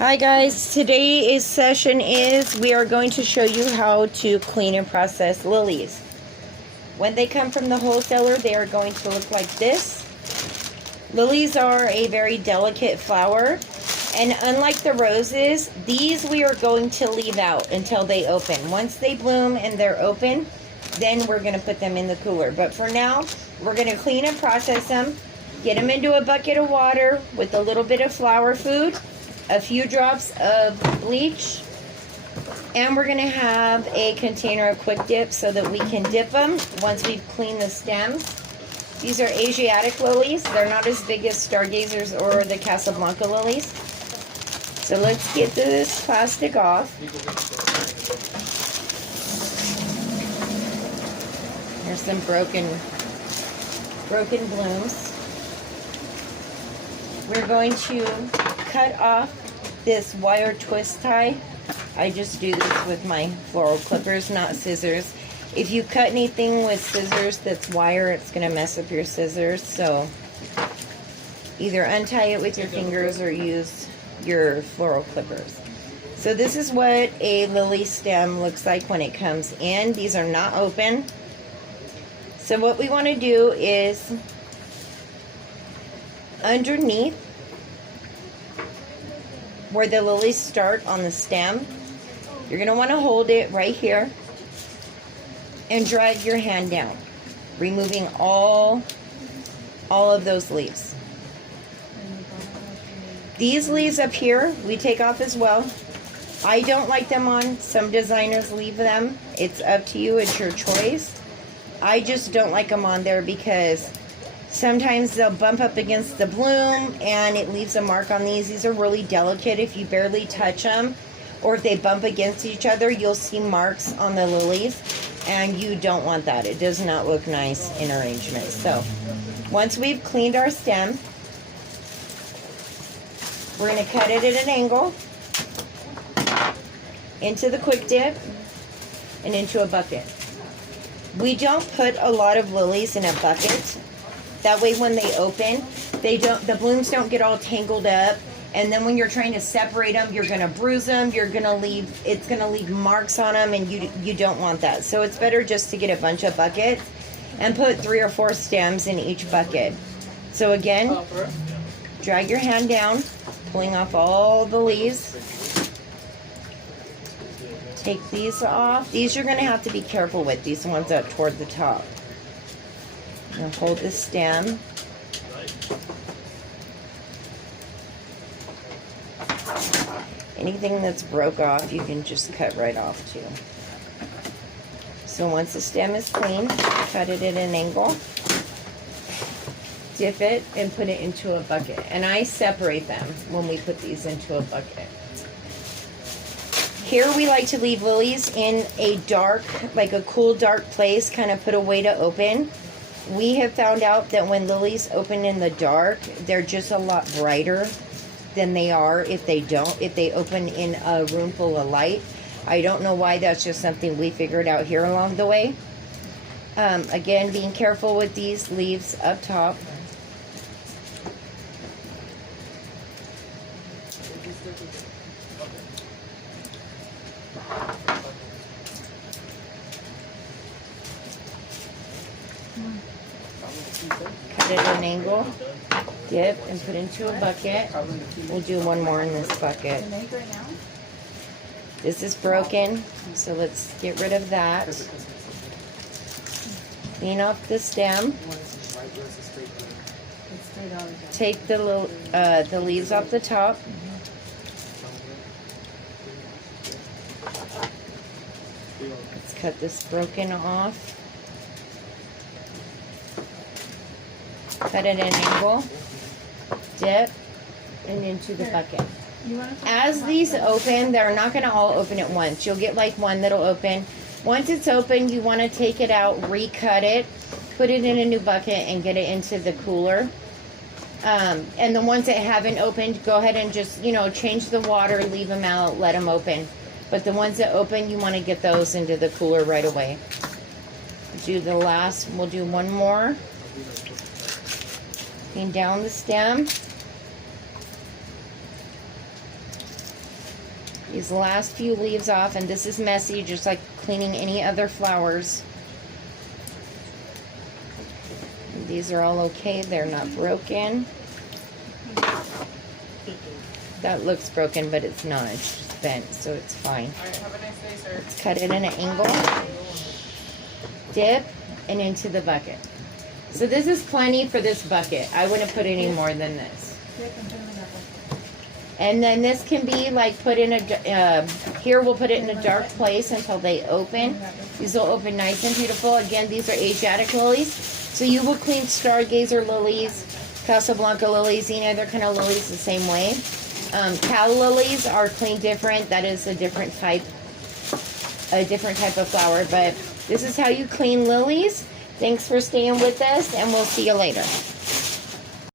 Hi guys, today's session is we are going to show you how to clean and process lilies. When they come from the wholesaler, they are going to look like this. Lilies are a very delicate flower, and unlike the roses, these we are going to leave out until they open. Once they bloom and they're open, then we're going to put them in the cooler. But for now, we're going to clean and process them, get them into a bucket of water with a little bit of flower food, a few drops of bleach, and we're going to have a container of quick dip so that we can dip them once we've cleaned the stems. These are Asiatic lilies. They're not as big as stargazers or the Casablanca lilies. So let's get this plastic off. There's some broken blooms. We're going to cut off this wire twist tie. I just do this with my floral clippers, not scissors. If you cut anything with scissors that's wire, it's going to mess up your scissors. So either untie it with your fingers or use your floral clippers. So this is what a lily stem looks like when it comes in. These are not open. So what we want to do is underneath where the lilies start on the stem, you're going to want to hold it right here and drag your hand down, removing all of those leaves. These leaves up here we take off as well. I don't like them on. Some designers leave them. It's up to you. It's your choice. I just don't like them on there because sometimes they'll bump up against the bloom and it leaves a mark on these. These are really delicate. If you barely touch them or if they bump against each other, you'll see marks on the lilies, and you don't want that. It does not look nice in arrangement. So once we've cleaned our stem, we're going to cut it at an angle into the quick dip and into a bucket. We don't put a lot of lilies in a bucket. That way when they open, the blooms don't get all tangled up, and then when you're trying to separate them, you're going to bruise them, it's going to leave marks on them, and you don't want that. So it's better just to get a bunch of buckets and put 3 or 4 stems in each bucket. So again, drag your hand down, pulling off all the leaves. Take these off. These you're going to have to be careful with, these ones up toward the top. Now hold the stem. Anything that's broke off, you can just cut right off too. So once the stem is clean, cut it at an angle, dip it, and put it into a bucket. And I separate them when we put these into a bucket. Here we like to leave lilies in a dark, like a cool, dark place, kind of put away to open. We have found out that when lilies open in the dark, they're just a lot brighter than they are if they don't. If they open in a room full of light. I don't know why, that's just something we figured out here along the way. Again, being careful with these leaves up top. Cut it at an angle, dip, and put into a bucket. We'll do one more in this bucket. This is broken, so let's get rid of that. Clean off the stem. Take the leaves off the top. Let's cut this broken off. Cut it at an angle, dip, and into the bucket. As these open, they're not going to all open at once. You'll get like one that'll open. Once it's open, you want to take it out, recut it, put it in a new bucket, and get it into the cooler. And the ones that haven't opened, go ahead and just, change the water, leave them out, let them open. But the ones that open, you want to get those into the cooler right away. Do the last, we'll do one more. Clean down the stem. these last few leaves off, and this is messy, just like cleaning any other flowers. And these are all okay, they're not broken. That looks broken, but it's not, it's just bent, so it's fine. Alright, have a nice day, sir. Let's cut it in an angle, dip, and into the bucket. So this is plenty for this bucket. I wouldn't put any more than this. And then this can be like put in a, here we'll put it in a dark place until they open. These will open nice and beautiful. Again, these are Asiatic lilies. So you will clean stargazer lilies, Casablanca lilies, any other kind of lilies the same way. Cal lilies are cleaned different. That is a different type of flower. But this is how you clean lilies. Thanks for staying with us, and we'll see you later.